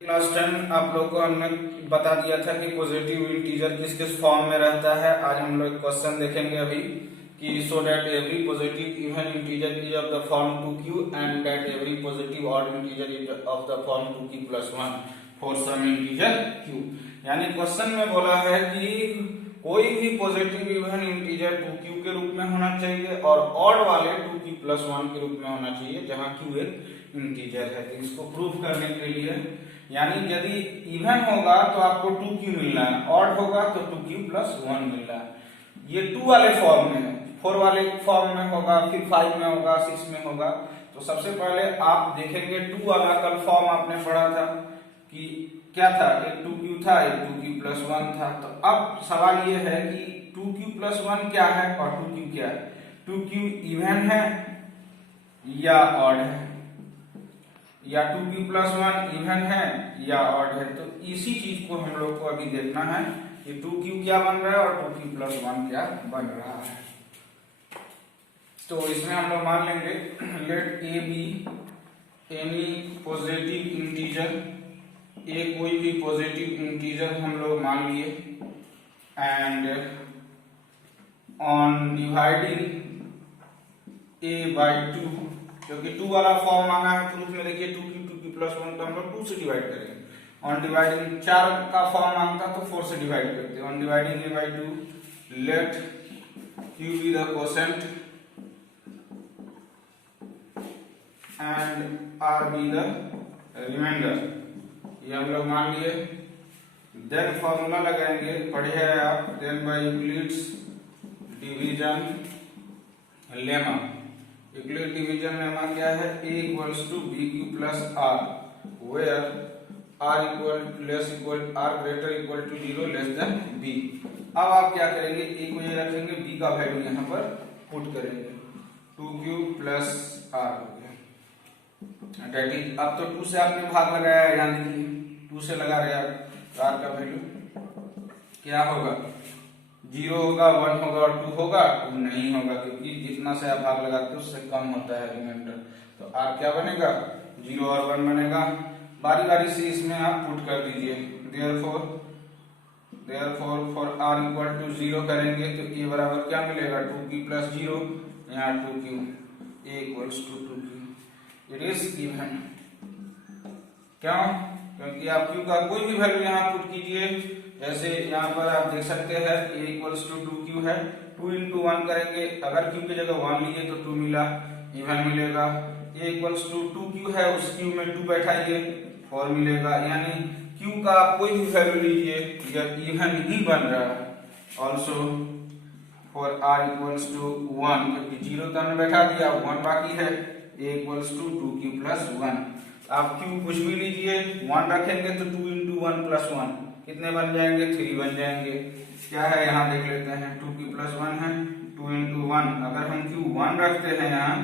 Class 10 आप लोग को हमने बता दिया था कि पॉजिटिव इंटीजर किस किस फॉर्म में रहता है। आज हम लोग क्वेश्चन देखेंगे अभी कि so that every positive even integer is of the form 2q and that every positive odd integer is of the form 2q plus 1 for some integer q। यानी क्वेश्चन में बोला है कि कोई भी पॉजिटिव इवन इंटीजर 2q के रूप में होना चाहिए और ऑड वाले 2q प्लस 1 के रूप में होना चाहिए जहां q एक इंटीजर है। तो इसको प्रूफ करने के लिए यानी यदि इवन होगा तो आपको 2q मिलना है, ऑड होगा तो 2q प्लस 1 मिलना है। ये 2 वाले फॉर्म में है, 4 वाले फॉर्म में होगा, फिर 5 में होगा, 6 में होगा। तो सबसे पहले आप देखेंगे 2 वाला कल फॉर्म आपने पढ़ा था कि क्या था, एक 2q था, एक 2q प्लस 1 था। तो अब सवाल ये है कि 2q प्लस 1 क्या है और 2q क्या है। 2q इवन है या ऑड है, या 2q प्लस 1 इवन है या ऑड है। तो इसी चीज को हम लोग को अभी देखना है कि 2q क्या बन रहा है और 2q प्लस 1 क्या बन रहा है। तो इसमें हम लोग मान लेंगे let a be any positive integer, a कोई भी पॉजिटिव इंटीजर हम लोग मान लिए and on dividing a by 2, क्योंकि 2 वाला फॉर्म मांगा है प्रूफ में। देखिए 2q प्लस 1 तो हम लोग 2 से डिवाइड करेंगे। ऑन डिवाइडिंग 4 का फॉर्म मांगता तो 4 से डिवाइड करते हैं। On dividing a by 2 let q be the quotient and r be the remainder, ये हम लोग मान लिए। देन फॉर्मूला लगाएंगे, पढ़े हैं आप, then by Euclid's division lemma. Euclid division lemma क्या है, a equals to b q plus r where r equal less equal r greater equal to 0 less than b। अब आप क्या करेंगे, a को ये रखेंगे, b का वैल्यू यहाँ पर पुट करेंगे, 2q प्लस r हो गया। दैट इज, अब तो 2 से आपने भाग लगाया है, ध्यान दीजिए 2 से लगा रहे आप, तो r का वैल्यू क्या होगा, 0 होगा, 1 होगा और 2 होगा, 2 नहीं होगा क्योंकि जितना से आप भाग लगाते हो उससे कम होता है रिमाइंडर। तो r क्या बनेगा, 0 और 1 बनेगा। बारी बारी से इसमें आप पुट कर दीजिए। Therefore for r equal to 0 करेंगे तो a बराबर क्या मिलेगा, 2q प्लस 0, यहाँ 2q, a equals to 2q। It is even. क्यों, क्योंकि आप q का कोई भी वैल्यू यहाँ पुट कीजिए। जैसे यहाँ पर आप देख सकते हैं a इक्वल्स टू 2q है, 2 इंटू 1 करेंगे, अगर q की जगह 1 लिए तो 2 मिला, इवन मिलेगा। a इक्वल्स टू 2q है, उस q में 2 बैठाइए, 4 मिलेगा। यानी q का आप कोई भी वैल्यू लीजिए जब इवन ही बन रहा है। Also for r equals to 1, क्योंकि 0 तो हमने बैठा दिया, 1 बाकी है, a equals to 2q plus 1। आप q कुछ भी लीजिए, 1 रखेंगे तो 2 इंटू 1 प्लस 1 कितने बन जाएंगे, 3 बन जाएंगे। क्या है यहाँ देख लेते हैं, 2q प्लस 1 है, 2 इंटू 1, अगर हम q 1 रखते हैं यहाँ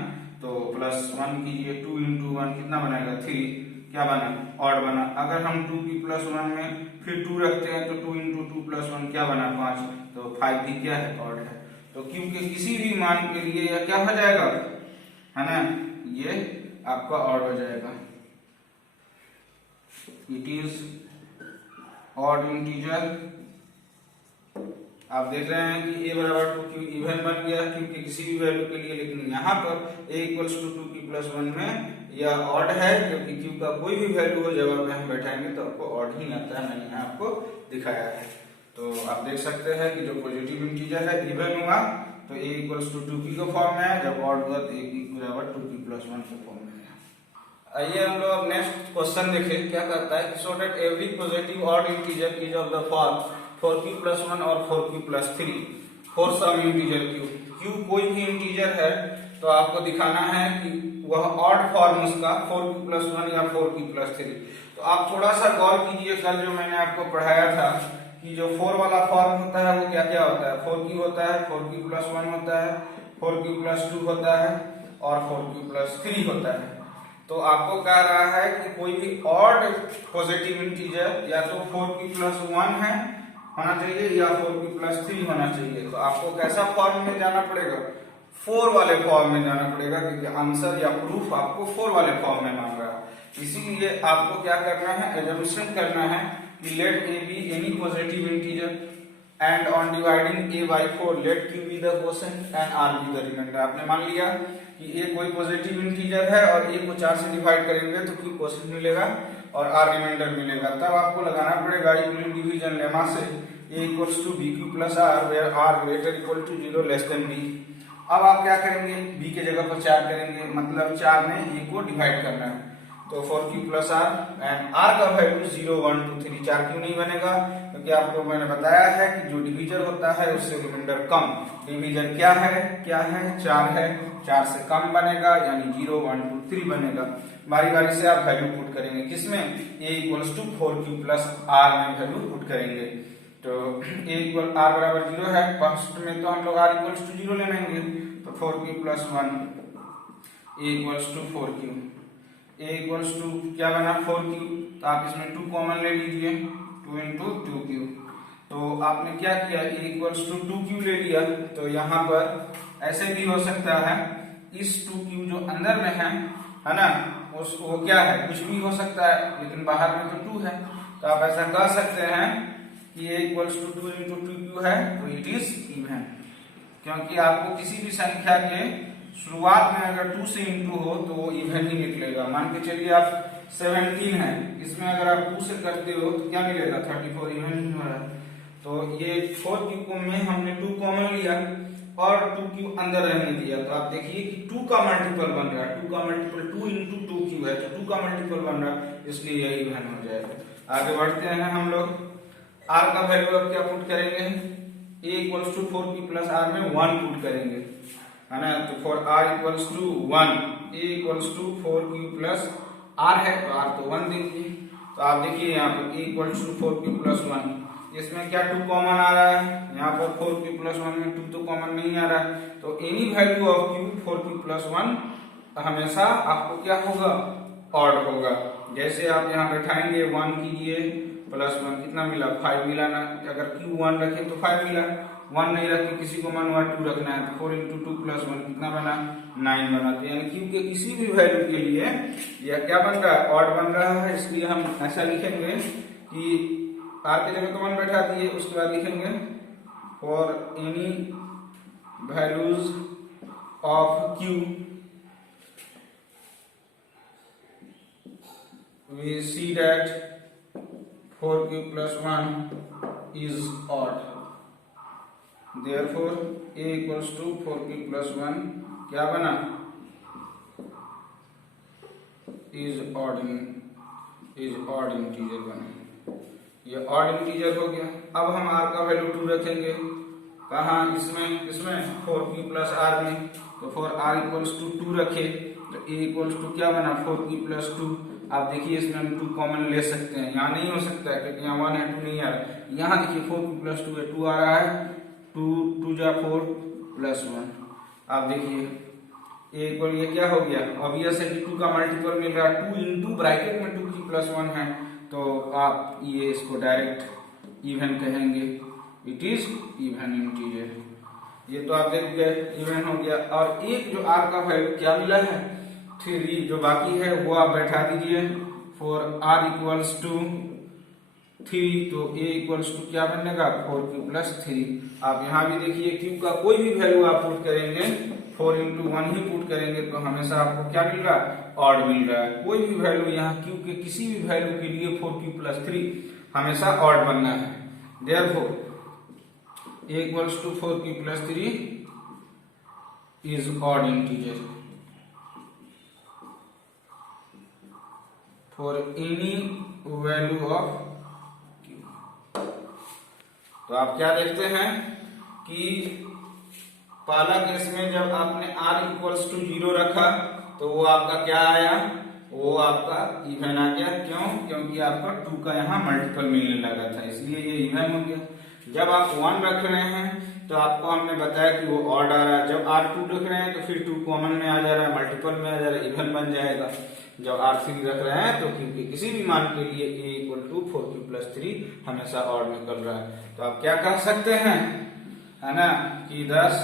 तो प्लस 1 कीजिए, 2 इंटू 1 कितना बनेगा, 3, क्या बना, ऑड बना। अगर हम 2q प्लस 1 में फिर 2 रखते हैं तो 2 इंटू 2 प्लस 1 क्या बना, 5, तो 5 भी क्या है, ऑड है। तो q के किसी भी मान के लिए यह क्या हो जाएगा, है ना, ये आपका ऑड हो जाएगा। It is odd integer. आप देख रहे हैं कि a बराबर 2q इवन बन गया क्योंकि किसी भी वैल्यू के लिए, लेकिन यहाँ पर a equals to 2q plus 1 में यह ऑड है क्योंकि q का कोई भी वैल्यू हो जब हम बैठाएंगे तो आपको ऑड ही आता है। मैंने यहाँ आपको दिखाया है। तो आप देख सकते हैं कि जो पॉजिटिव इंटीजर है इवन हुआ तो a इक्वल्स टू 2q का फॉर्म में है, जब ऑड हुआ तो a बराबर 2q प्लस 1 के फॉर्म में है। आइए हम लोग अब नेक्स्ट क्वेश्चन देखें क्या करता है। So that every positive odd integer is of the form 4q plus 1 और 4q plus 3 for some integer q कोई भी इंटीजर है तो आपको दिखाना है कि वह ऑड फॉर्म उसका 4q प्लस 1 या 4q प्लस 3। तो आप थोड़ा सा गौर कीजिए, कल जो मैंने आपको पढ़ाया था कि जो 4 वाला फॉर्म होता है वो क्या क्या होता है, 4q होता है, 4q प्लस 1 होता है, 4q प्लस 2 होता है और 4q प्लस 3 होता है। तो आपको कह रहा है कि कोई भी ऑड पॉजिटिव इंटीजर या तो 4q प्लस 1 है होना चाहिए या 4q प्लस 3 होना चाहिए। तो आपको कैसा फॉर्म में जाना पड़ेगा, 4 वाले फॉर्म में जाना पड़ेगा, क्योंकि आंसर या प्रूफ आपको 4 वाले फॉर्म में मांग रहा है। इसीलिए आपको क्या करना है, एजम्पशन करना है कि let a be any positive integer and on dividing a by 4 let q be the quotient and r be the remainder. आपने मान लिया कि ए कोई पॉजिटिव इंटीजर है और ए को 4 से डिवाइड करेंगे तो क्यू क्वोशिएंट मिलेगा और आर रिमाइंडर मिलेगा। तब आपको लगाना पड़ेगा इक्वल डिवीजन लेमा से a equals to b q plus r where r greater equal to 0 less than b. अब आप क्या करेंगे, बी के जगह पर 4 करेंगे, मतलब 4 में ए को डिवाइड करना है, तो 4q plus r and r का वैल्यू 0 1 2 3। 4 क्यों नहीं बनेगा, क्योंकि आपको मैंने बताया है कि जो डिवीजर होता है उससे रिमाइंडर कम। डिवीजर क्या है 4 है, 4 से कम बनेगा यानी 0 1 2 3 बनेगा। बारी बारी से आप वैल्यू पुट करेंगे, किसमें, a equals to 4q plus r में वैल्यू पुट करेंगे। तो a इक्वल आर बराबर 0 है, फर्स्ट में तो हम लोग r इक्वल्स टू 0 ले लेंगे, तो 4q plus 1 a equals to 4q, a equals to क्या बना 4q, तो आप इसमें 2 कॉमन ले लीजिए, 2 इंटू 2q। तो आपने क्या किया, a इक्वल्स टू 2q ले लिया, तो यहाँ पर ऐसे भी हो सकता है, इस 2q जो अंदर में है ना, वो क्या है, कुछ भी हो सकता है, लेकिन बाहर में तो 2 है, तो आप ऐसा कह सकते हैं कि a equals to 2 into 2q है, तो इट इज इवन। क्योंकि आपको किसी भी संख्या के शुरुआत में अगर 2 से इंटू हो तो वो इवन ही निकलेगा। मान के चलिए आप 17 है, इसमें अगर आप 2 से करते हो तो क्या मिलेगा, 34 इवन ही हो रहा है। तो ये 4q में हमने 2 कॉमन लिया और 2q अंदर रहने दिया, तो आप देखिए कि 2 का मल्टीपल बन रहा है, 2 का मल्टीपल 2 इंटू 2q है, तो 2 का मल्टीपल बन रहा है, इसलिए ये इवन हो जाएगा। आगे बढ़ते हैं हम लोग, r का वैल्यू अब क्या पुट करेंगे, a equals to 4q plus r में 1 पुट करेंगे, है ना, तो for r equals to 1, a equals to 4q plus r है, तो r तो 1 देंगे। तो आप देखिए यहाँ पर a equals to 4q plus 1, इसमें क्या 2 कॉमन आ रहा है, यहाँ पर 4q प्लस 1 में 2 तो कॉमन नहीं आ रहा है, तो any value of q 4q plus 1 हमेशा आपको क्या होगा, ऑड होगा। जैसे आप यहाँ बैठाएंगे 1 कीजिए प्लस 1 कितना मिला, 5 मिला ना, अगर q 1 रखे तो 5 मिला, 1 नहीं रख के किसी को मन हुआ 2 रखना है, तो 4 इंटू 2 प्लस 1 कितना बना, 9 बना। तो यानी q के किसी भी वैल्यू के लिए यह क्या बन रहा है, ऑड बन रहा है, इसलिए हम ऐसा लिखेंगे कि r के जगह तो 1 बैठा दिए, उसके बाद लिखेंगे for any values of q we see that 4q plus 1 is odd, therefore a equals to 4q plus 1 क्या बना, is odd इंटीजर बना, ये ऑड इंटीजर हो गया। अब हम r का वैल्यू 2 रखेंगे, कहाँ, इसमें 4q प्लस r में, तो फॉर r इक्वल्स टू 2 रखे, तो a इक्वल्स टू क्या बना 4q प्लस 2। आप देखिए इसमें हम 2 कॉमन ले सकते हैं, यहाँ नहीं हो सकता है क्योंकि यहाँ 1 है 2 नहीं आ रहा है, यहाँ देखिए 4q प्लस 2 है, 2 आ रहा है, 2 जा 4 प्लस 1। आप देखिए a इक्वल ये क्या हो गया, ऑब्वियस है कि 2 का मल्टीपल मिल रहा है, 2 इंटू ब्रैकेट में 2q प्लस 1 है, तो आप ये इसको डायरेक्ट इवन कहेंगे, इट इज इवन इंटीजर। ये तो आप देख गए इवन हो गया। और एक जो r का वैल्यू क्या मिला है 3, जो बाकी है वो आप बैठा दीजिए, फॉर r इक्वल्स टू 3, तो a इक्वल्स टू क्या बनेगा 4q प्लस 3। आप यहाँ भी देखिए q का कोई भी वैल्यू आप पुट करेंगे 4 इंटू 1 ही पुट करेंगे, तो हमेशा आपको क्या मिल रहा है, ऑड मिल रहा है। कोई भी वैल्यू यहाँ q के किसी भी वैल्यू के लिए 4q प्लस 3 हमेशा ऑड बनना है, therefore a equals to 4q plus 3 is odd integer for any value of q। तो आप क्या देखते हैं कि पहला केस में जब आपने r इक्वल्स टू 0 रखा तो वो आपका क्या आया, वो आपका इवन आ गया। क्यों, क्योंकि आपका 2 का यहाँ मल्टीपल मिलने लगा था, इसलिए ये इवन हो गया। जब आप 1 रख रहे हैं तो आपको हमने बताया कि वो ऑड आ रहा है, जब r 2 रख रहे हैं तो फिर 2 कॉमन में आ जा रहा है, मल्टीपल में आ जा रहा है, इवन बन जाएगा। जब r 3 रख रहे हैं तो क्योंकि किसी भी मान के लिए a equal to 4q plus 3 हमेशा ऑड निकल रहा है, तो आप क्या कर सकते हैं, है ना, कि 10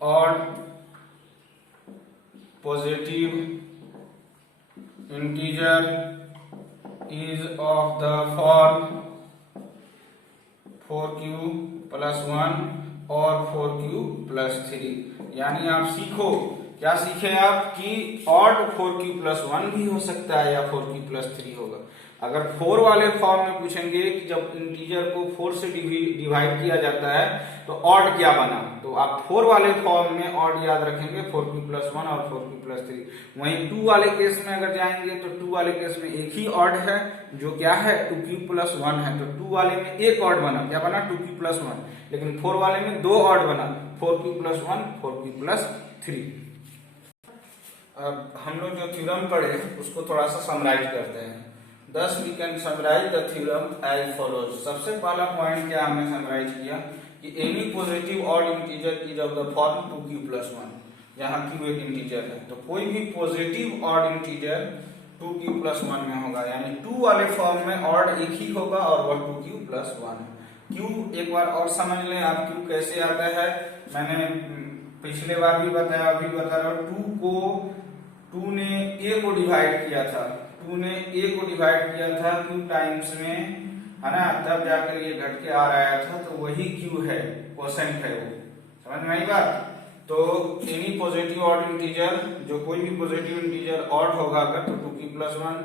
odd positive integer is of the form 4q plus 1 और 4q plus 3। यानी आप सीखो, क्या सीखे आप कि ऑड 4q plus 1 भी हो सकता है या 4q plus 3 होगा। अगर 4 वाले फॉर्म में पूछेंगे कि जब इंटीजर को 4 से डिवाइड किया जाता है तो ऑड क्या बना, तो आप 4 वाले फॉर्म में ऑड याद रखेंगे 4q plus 1 और 4q plus 3। वहीं 2 वाले केस में अगर जाएंगे तो 2 वाले केस में एक ही ऑड है जो क्या है 2q plus 1 है, तो 2 वाले में एक ऑड बना, क्या बना 2q plus 1, लेकिन 4 वाले में 2 ऑड बना 4q plus 1 4q plus 3। अब हम लोग जो थ्योरम पढ़े उसको थोड़ा सा समराइज करते हैं। Thus we can summarize the theorem as follows। सबसे पहला पॉइंट क्या हमने समराइज किया कि any positive odd integer is of the form 2q plus 1, जहाँ q एक इंटीजर है तो कोई भी positive odd integer 2q plus 1 में होगा, यानी 2 वाले फॉर्म में ऑड एक ही होगा और वह 2q plus 1 है। q एक बार और समझ लें आप q कैसे आता है, मैंने पिछले बार भी बताया अभी बता रहा हूँ। 2 ने a को डिवाइड किया था, 2 ने a को डिवाइड किया था q टाइम्स में, है ना, तब जाकर ये घट के आ रहा था, तो वही q है, क्वोशेंट है वो, समझ में आई बात। तो एनी पॉजिटिव ऑड इंटीजर, जो कोई भी पॉजिटिव इंटीजर ऑड होगा अगर तो 2q plus 1,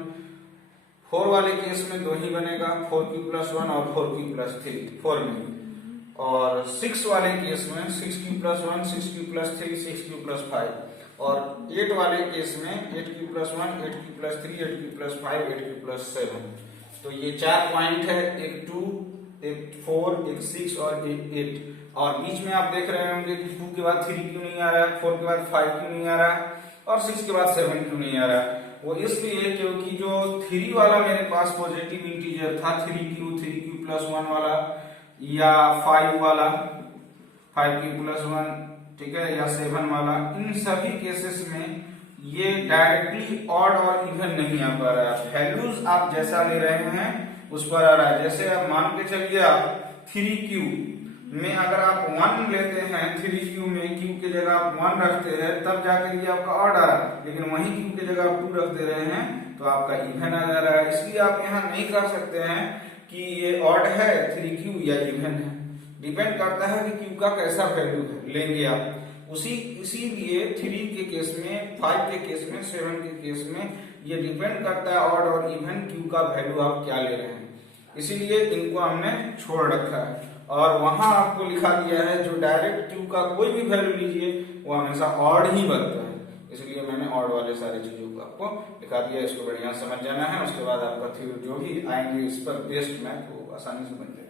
4 वाले केस में 2 ही बनेगा 4q plus 1 और 4q plus 3 4 में, और 6 वाले केस में 6q plus 1 6q plus 3 6q plus 5, और 8 वाले केस में 8q plus 1 8q plus 3 8q plus 5 8q plus 7। तो ये 4 पॉइंट है, एक 2 एक 4 एक 6 और एक 8, और बीच में आप देख रहे होंगे कि 2 के बाद 3 क्यों नहीं आ रहा है, 4 के बाद 5 क्यों नहीं आ रहा है और 6 के बाद 7 क्यों नहीं आ रहा है। वो इसलिए क्योंकि जो 3 वाला मेरे पास पॉजिटिव इंटीजर था 3q plus 1 वाला या 5 वाला 5q plus 1, ठीक है, या 7 वाला, इन सभी केसेस में ये डायरेक्टली ऑड और इवन नहीं आ पा रहा है, वैल्यूज आप जैसा ले रहे हैं उस पर आ रहा है। जैसे आप मान के चलिए आप 3q में अगर आप 1 लेते हैं, 3q में q की जगह आप 1 रखते हैं तब जाकर ये आपका ऑड आ रहा है, लेकिन वहीं q की जगह आप 2 रख दे रहे हैं तो आपका इवन आ जा रहा है। इसलिए आप यहाँ नहीं कर सकते हैं कि ये ऑड है 3q या इवन है, डिपेंड करता है कि q का कैसा वैल्यू है लेंगे आप। इसीलिए 3 के केस में 5 के केस में 7 के केस में ये डिपेंड करता है ऑड और इवन q का वैल्यू आप क्या ले रहे हैं, इसीलिए इनको हमने छोड़ रखा है। और वहां आपको लिखा दिया है जो डायरेक्ट q का कोई भी वैल्यू लीजिए वो हमेशा ऑड ही बनता है, इसलिए मैंने ऑड वाले सारे चीजों को आपको लिखा दिया। इसको बढ़िया समझ जाना है, उसके बाद आपका थ्योरी जो भी आएंगे इस पर बेस्ड मैथ वो आसानी से बन जाएगा।